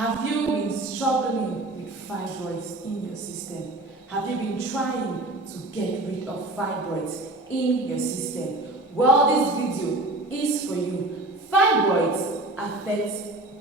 Have you been struggling with fibroids in your system? Have you been trying to get rid of fibroids in your system? Well, this video is for you. Fibroids affect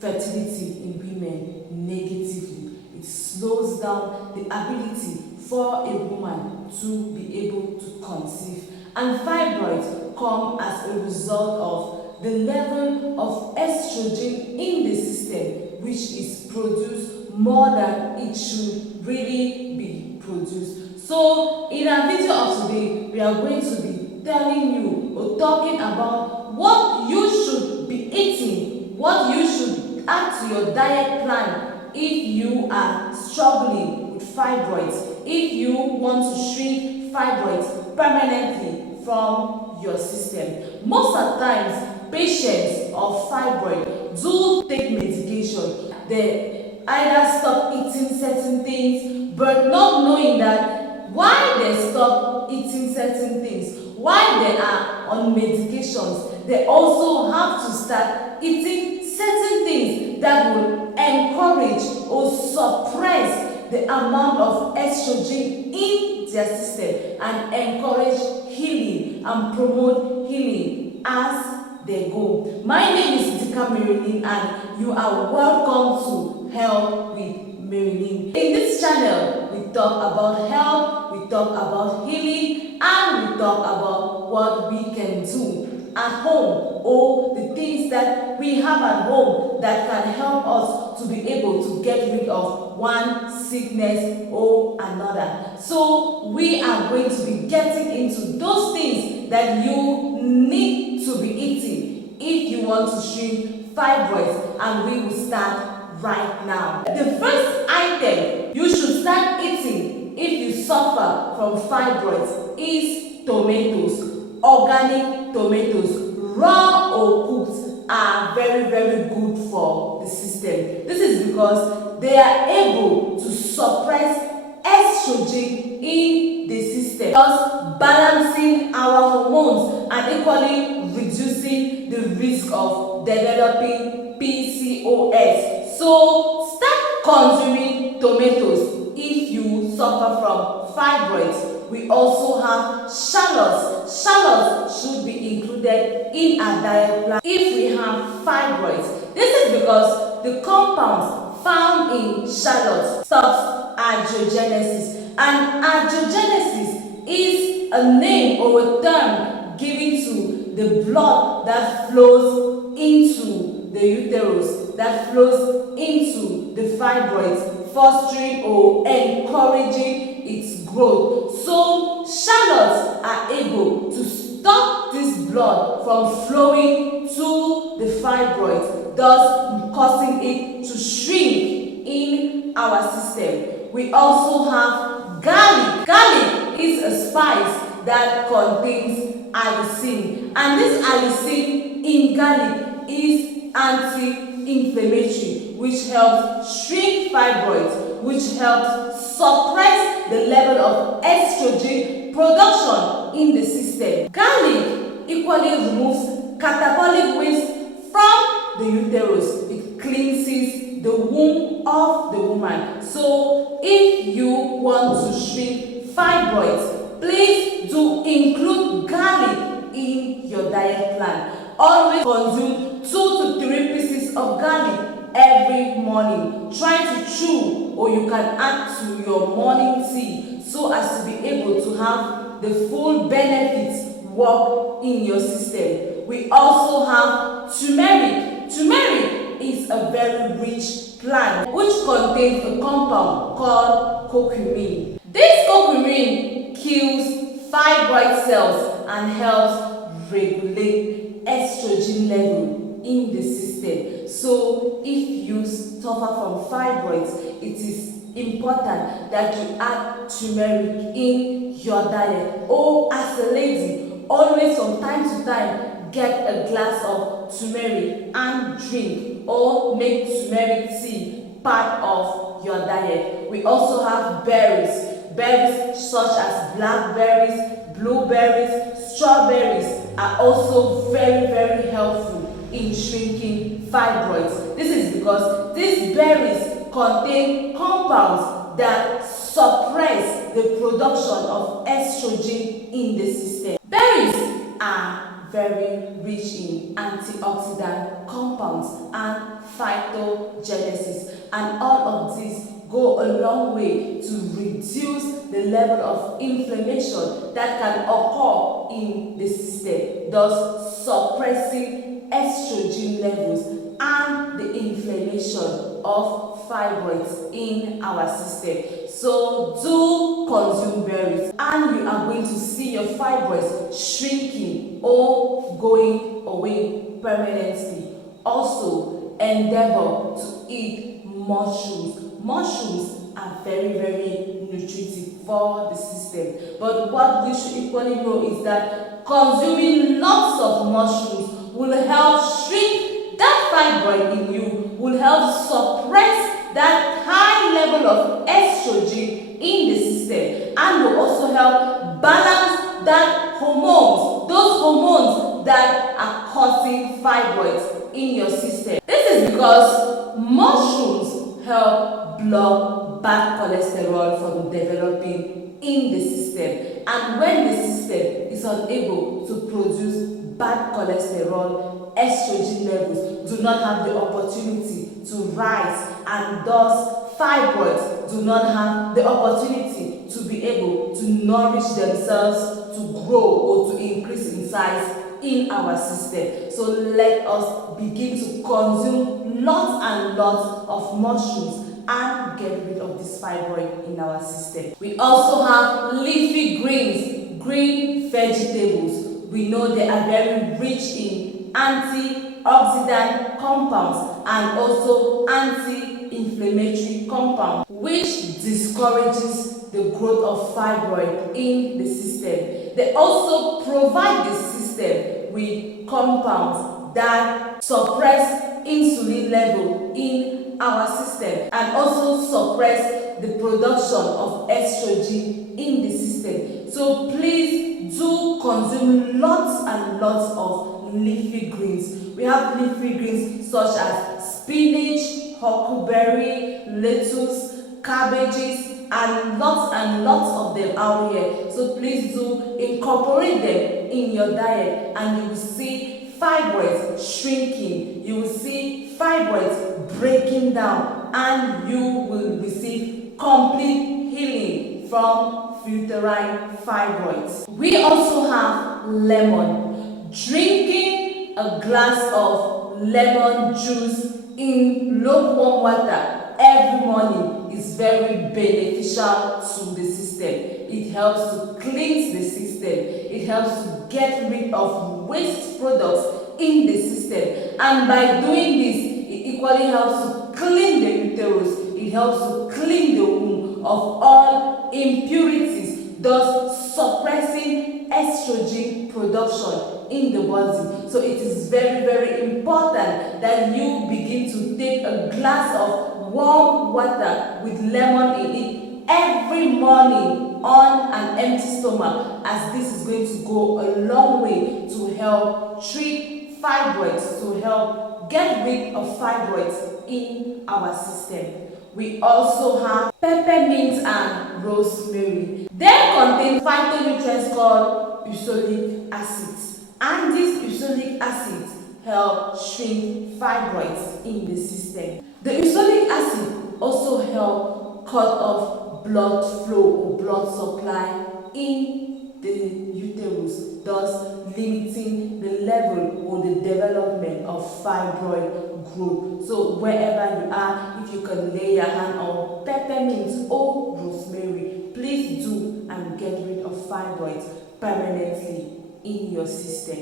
fertility in women negatively. It slows down the ability for a woman to be able to conceive. And fibroids come as a result of the level of estrogen in the system, which is produced more than it should really be produced. So in our video of today, we are going to be telling you or talking about what you should be eating, what you should add to your diet plan if you are struggling with fibroids, if you want to shrink fibroids permanently from your system. Most of the times, patients of fibroid do take medication. They either stop eating certain things, but not knowing that why they stop eating certain things, why they are on medications, they also have to start eating certain things that will encourage or suppress the amount of estrogen in their system and encourage healing and promote healing as they go. My name is Marilyn, and you are welcome to Help with Marilyn. In this channel, we talk about health, we talk about healing, and we talk about what we can do at home, or the things that we have at home that can help us to be able to get rid of one sickness or another. So we are going to be getting into those things that you need to be eating if you want to shrink fibroids, and we will start right now. The first item you should start eating if you suffer from fibroids is tomatoes. Organic tomatoes, raw or cooked, are very good for the system. This is because they are able to suppress estrogen in the system, thus balancing our hormones and equally reducing the risk of developing PCOS. So start consuming tomatoes if you suffer from fibroids. We also have shallots. Shallots should be included in our diet plan if we have fibroids. This is because the compounds found in shallots stops androgenesis, and androgenesis is a name or a term given to the blood that flows into the uterus, that flows into the fibroids, fostering or encouraging its growth. So shallots are able to stop this blood from flowing to the fibroid, thus causing it to shrink in our system. We also have garlic. Garlic is a spice that contains allicin, and this allicin in garlic is anti-inflammatory, which helps shrink fibroids, which helps suppress the level of estrogen production in the system. Garlic equally removes catabolic waste from the uterus. It cleanses the womb of the woman. So if you want to shrink fibroids, please do include garlic in your diet plan. Always consume 2 to 3 pieces of garlic every morning. Try to chew, or you can add to your morning tea so as to be able to have the full benefits work in your system. We also have turmeric. Turmeric is a very rich plant which contains a compound called curcumin. This curcumin kills fibroid cells and helps regulate estrogen level in the system. So if you suffer from fibroids, it is important that you add turmeric in your diet. Or as a lady, always from time to time get a glass of turmeric and drink, or make turmeric tea part of your diet. We also have berries. Berries such as blackberries, blueberries, strawberries are also very helpful in shrinking fibroids. This is because these berries contain compounds that suppress the production of estrogen in the system. Berries are very rich in antioxidant compounds and phytogenesis, and all of these go a long way to reduce the level of inflammation that can occur in the system, thus suppressing estrogen levels and the inflammation of fibroids in our system. So do consume berries and you are going to see your fibroids shrinking or going away permanently. Also, endeavor to eat mushrooms. Mushrooms are very nutritive for the system. But what we should equally know is that consuming lots of mushrooms will help shrink that fibroid in you, will help suppress that high level of estrogen in the system, and will also help balance that hormones, those hormones that are causing fibroids in your system. This is because mushrooms help block bad cholesterol from developing in the system, and when the system is unable to produce bad cholesterol, estrogen levels do not have the opportunity to rise, and thus fibroids do not have the opportunity to be able to nourish themselves, to grow or to increase in size in our system. So let us begin to consume lots and lots of mushrooms and get rid of this fibroid in our system. We also have leafy greens, green vegetables. We know they are very rich in antioxidant compounds and also anti-inflammatory compounds, which discourages the growth of fibroid in the system. They also provide the system with compounds that suppress insulin level in our system and also suppress the production of estrogen in the system. So please do consume lots and lots of leafy greens. We have leafy greens such as spinach, huckleberry, lettuce, cabbages, and lots of them out here. So please do incorporate them in your diet and you will see fibroids shrinking, you will see fibroids breaking down, and you will receive complete healing from uterine fibroids. We also have lemon. Drinking a glass of lemon juice in lukewarm water every morning is very beneficial to the system. It helps to cleanse the system. It helps to get rid of waste products in the system. And by doing this, it equally helps to clean the uterus. It helps to clean the womb of all impurities, thus suppressing estrogen production in the body. So it is very important that you begin to take a glass of warm water with lemon in it every morning on an empty stomach, as this is going to go a long way to help treat fibroids, to help get rid of fibroids in our system. We also have peppermint and rosemary. They contain phytonutrients called ursolic acids, and these ursolic acids help shrink fibroids in the system. The ursolic acid also help cut off blood flow or blood supply in the uterus, thus limiting the level or the development of fibroid growth. So wherever you are, if you can lay your hand on peppermint or rosemary, please do and get rid of fibroids permanently in your system.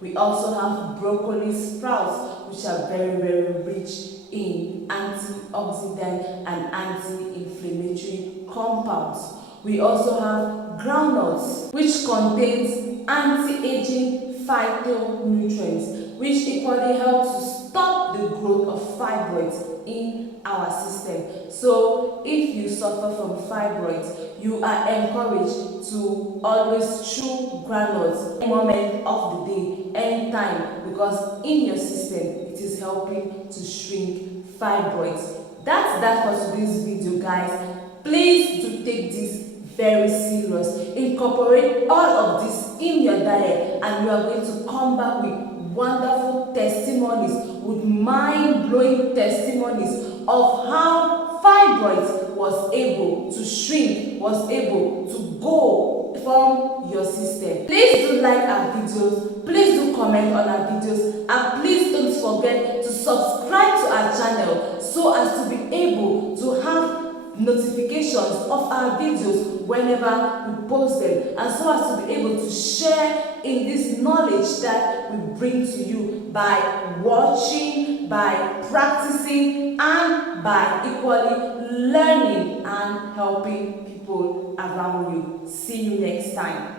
We also have broccoli sprouts, which are very rich in antioxidant and anti-inflammatory compounds. We also have groundnuts, which contains anti-aging phytonutrients, which equally help to stop the growth of fibroids in our system. So if you suffer from fibroids, you are encouraged to always chew groundnuts any moment of the day, anytime, because because in your system it is helping to shrink fibroids. That's that for today's video, guys. Please do take this very serious. Incorporate all of this in your diet, and you are going to come back with wonderful testimonies, with mind-blowing testimonies of how fibroids was able to shrink, was able to go from your system. Please do like our videos, please do comment on our videos, and please don't forget to subscribe to our channel so as to be able to have notifications of our videos whenever we post them, and so as to be able to share in this knowledge that we bring to you by watching, by practicing, and by equally learning and helping people around you. See you next time.